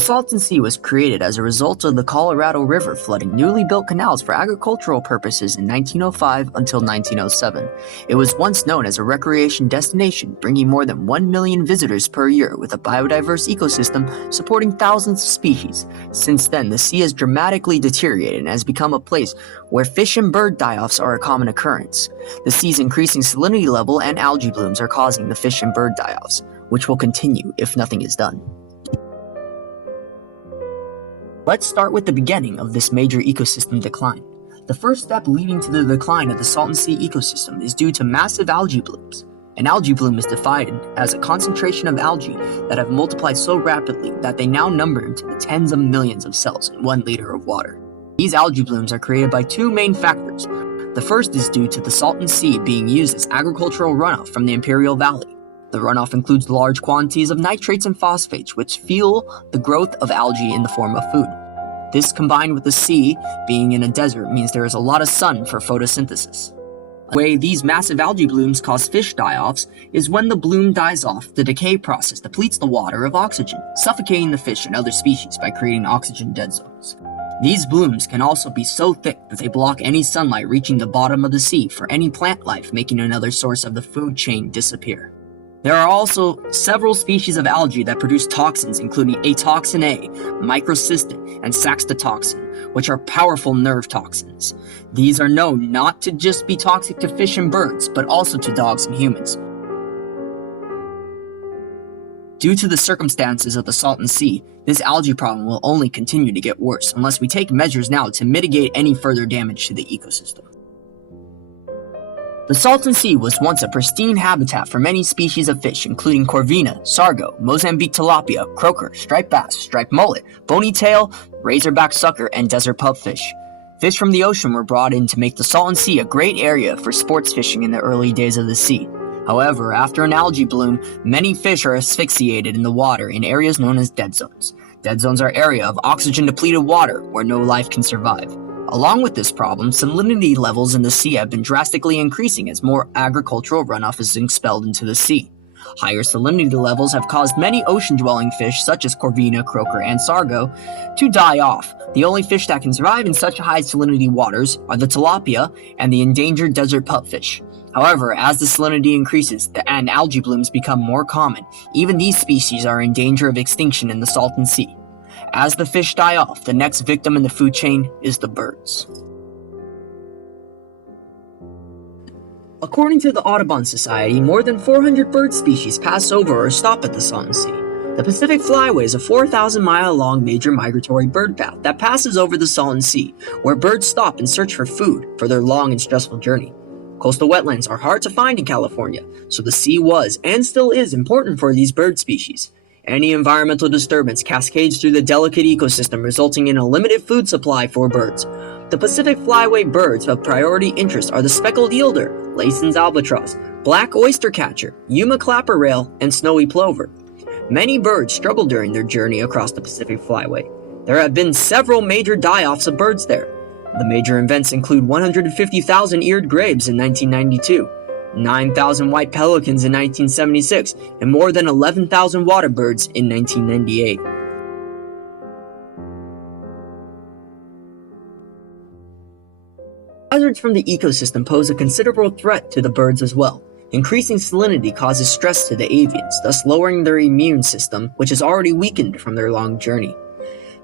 Salton Sea was created as a result of the Colorado River flooding newly built canals for agricultural purposes in 1905 until 1907. It was once known as a recreation destination, bringing more than 1 million visitors per year with a biodiverse ecosystem supporting thousands of species. Since then, the sea has dramatically deteriorated and has become a place where fish and bird die-offs are a common occurrence. The sea's increasing salinity level and algae blooms are causing the fish and bird die-offs, which will continue if nothing is done. Let's start with the beginning of this major ecosystem decline. The first step leading to the decline of the Salton Sea ecosystem is due to massive algae blooms. An algae bloom is defined as a concentration of algae that have multiplied so rapidly that they now number into the tens of millions of cells in 1 liter of water. These algae blooms are created by two main factors. The first is due to the Salton Sea being used as agricultural runoff from the Imperial Valley. The runoff includes large quantities of nitrates and phosphates, which fuel the growth of algae in the form of food. This, combined with the sea being in a desert, means there is a lot of sun for photosynthesis. The way these massive algae blooms cause fish die-offs is when the bloom dies off, the decay process depletes the water of oxygen, suffocating the fish and other species by creating oxygen dead zones. These blooms can also be so thick that they block any sunlight reaching the bottom of the sea for any plant life, making another source of the food chain disappear. There are also several species of algae that produce toxins, including atoxin A, microcystin, and saxitoxin, which are powerful nerve toxins. These are known not to just be toxic to fish and birds, but also to dogs and humans. Due to the circumstances of the Salton Sea, this algae problem will only continue to get worse unless we take measures now to mitigate any further damage to the ecosystem. The Salton Sea was once a pristine habitat for many species of fish, including corvina, sargo, Mozambique tilapia, croaker, striped bass, striped mullet, bony tail, razorback sucker, and desert pupfish. Fish from the ocean were brought in to make the Salton Sea a great area for sports fishing in the early days of the sea. However, after an algae bloom, many fish are asphyxiated in the water in areas known as dead zones. Dead zones are areas of oxygen-depleted water where no life can survive. Along with this problem, salinity levels in the sea have been drastically increasing as more agricultural runoff is expelled into the sea. Higher salinity levels have caused many ocean-dwelling fish, such as corvina, croaker, and sargo, to die off. The only fish that can survive in such high salinity waters are the tilapia and the endangered desert pupfish. However, as the salinity increases and algae blooms become more common, even these species are in danger of extinction in the Salton Sea. As the fish die off, the next victim in the food chain is the birds. According to the Audubon Society, more than 400 bird species pass over or stop at the Salton Sea. The Pacific Flyway is a 4,000-mile-long major migratory bird path that passes over the Salton Sea, where birds stop and search for food for their long and stressful journey. Coastal wetlands are hard to find in California, so the sea was and still is important for these bird species. Any environmental disturbance cascades through the delicate ecosystem, resulting in a limited food supply for birds. The Pacific Flyway birds of priority interest are the speckled eelder, Lason's albatross, black oystercatcher, Yuma clapper rail, and snowy plover. Many birds struggle during their journey across the Pacific Flyway. There have been several major die-offs of birds there. The major events include 150,000 eared grebes in 1992, 9,000 white pelicans in 1976, and more than 11,000 water birds in 1998. Hazards from the ecosystem pose a considerable threat to the birds as well. Increasing salinity causes stress to the avians, thus lowering their immune system, which is already weakened from their long journey.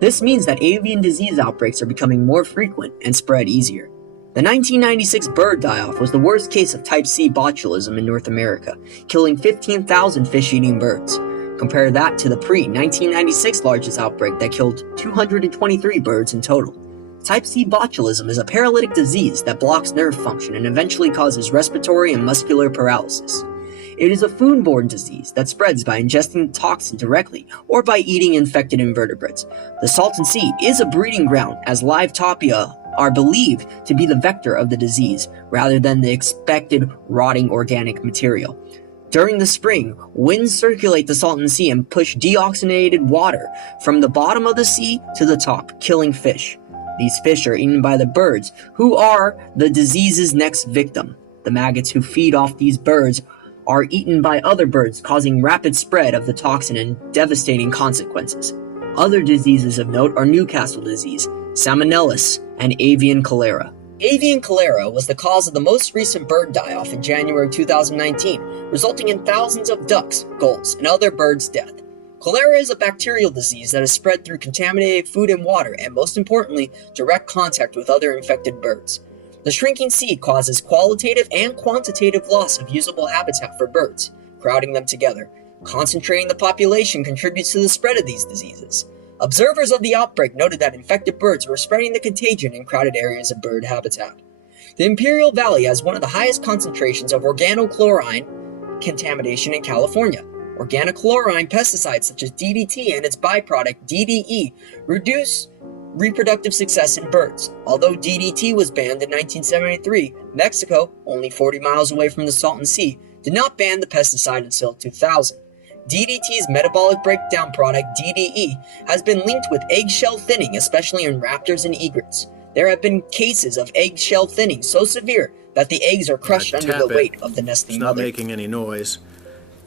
This means that avian disease outbreaks are becoming more frequent and spread easier. The 1996 bird die-off was the worst case of type C botulism in North America, killing 15,000 fish-eating birds. Compare that to the pre-1996 largest outbreak that killed 223 birds in total. Type C botulism is a paralytic disease that blocks nerve function and eventually causes respiratory and muscular paralysis. It is a foodborne disease that spreads by ingesting the toxin directly or by eating infected invertebrates. The Salton Sea is a breeding ground, as live tapia are believed to be the vector of the disease, rather than the expected rotting organic material. During the spring, winds circulate the Salton Sea and push deoxygenated water from the bottom of the sea to the top, killing fish. These fish are eaten by the birds, who are the disease's next victim. The maggots who feed off these birds are eaten by other birds, causing rapid spread of the toxin and devastating consequences. Other diseases of note are Newcastle disease, Salmonellus, and avian cholera. Avian cholera was the cause of the most recent bird die-off in January 2019, resulting in thousands of ducks, gulls, and other birds' death. Cholera is a bacterial disease that is spread through contaminated food and water, and most importantly, direct contact with other infected birds. The shrinking sea causes qualitative and quantitative loss of usable habitat for birds, crowding them together. Concentrating the population contributes to the spread of these diseases. Observers of the outbreak noted that infected birds were spreading the contagion in crowded areas of bird habitat. The Imperial Valley has one of the highest concentrations of organochlorine contamination in California. Organochlorine pesticides such as DDT and its byproduct DDE reduce reproductive success in birds. Although DDT was banned in 1973, Mexico, only 40 miles away from the Salton Sea, did not ban the pesticide until 2000. DDT's metabolic breakdown product, DDE, has been linked with eggshell thinning, especially in raptors and egrets. There have been cases of eggshell thinning so severe that the eggs are crushed under the weight of the nesting mother. It's not making any noise,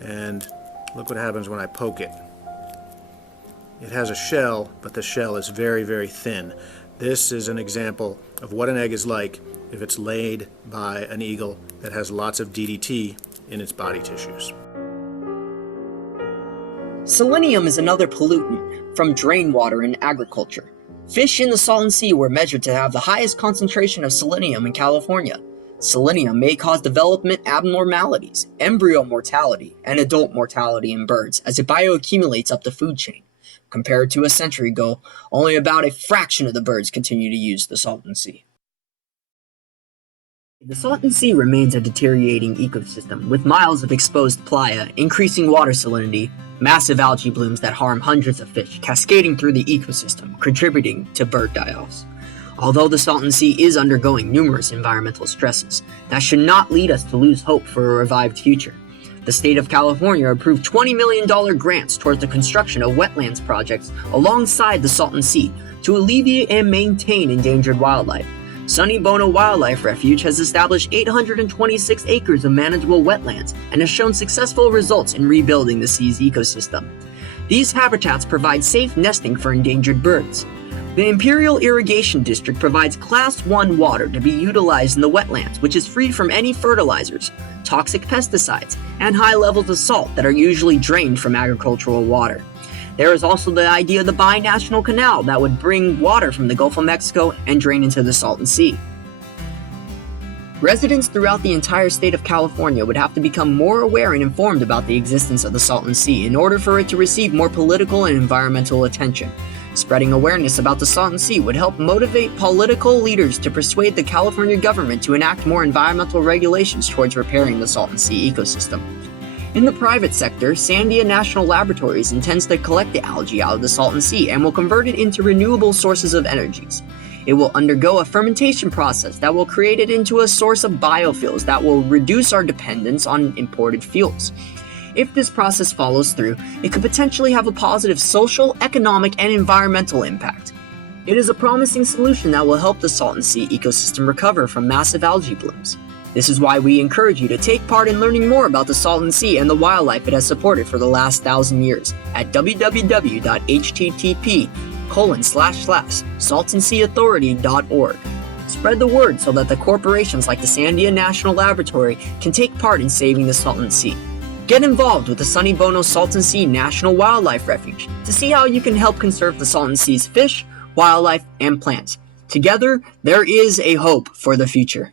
and look what happens when I poke it. It has a shell, but the shell is very, very thin. This is an example of what an egg is like if it's laid by an eagle that has lots of DDT in its body tissues. Selenium is another pollutant from drain water in agriculture. Fish in the Salton Sea were measured to have the highest concentration of selenium in California. Selenium may cause development abnormalities, embryo mortality, and adult mortality in birds as it bioaccumulates up the food chain. Compared to a century ago, only about a fraction of the birds continue to use the Salton Sea. The Salton Sea remains a deteriorating ecosystem, with miles of exposed playa, increasing water salinity, massive algae blooms that harm hundreds of fish, cascading through the ecosystem, contributing to bird die-offs. Although the Salton Sea is undergoing numerous environmental stresses, that should not lead us to lose hope for a revived future. The state of California approved $20 million grants towards the construction of wetlands projects alongside the Salton Sea to alleviate and maintain endangered wildlife. Sonny Bono Wildlife Refuge has established 826 acres of manageable wetlands and has shown successful results in rebuilding the sea's ecosystem. These habitats provide safe nesting for endangered birds. The Imperial Irrigation District provides Class 1 water to be utilized in the wetlands, which is free from any fertilizers, toxic pesticides, and high levels of salt that are usually drained from agricultural water. There is also the idea of the bi-national canal that would bring water from the Gulf of Mexico and drain into the Salton Sea. Residents throughout the entire state of California would have to become more aware and informed about the existence of the Salton Sea in order for it to receive more political and environmental attention. Spreading awareness about the Salton Sea would help motivate political leaders to persuade the California government to enact more environmental regulations towards repairing the Salton Sea ecosystem. In the private sector, Sandia National Laboratories intends to collect the algae out of the Salton Sea and will convert it into renewable sources of energies. It will undergo a fermentation process that will create it into a source of biofuels that will reduce our dependence on imported fuels. If this process follows through, it could potentially have a positive social, economic, and environmental impact. It is a promising solution that will help the Salton Sea ecosystem recover from massive algae blooms. This is why we encourage you to take part in learning more about the Salton Sea and the wildlife it has supported for the last 1,000 years at www.http://saltonseaauthority.org. Spread the word so that the corporations like the Sandia National Laboratory can take part in saving the Salton Sea. Get involved with the Sonny Bono Salton Sea National Wildlife Refuge to see how you can help conserve the Salton Sea's fish, wildlife, and plants. Together, there is a hope for the future.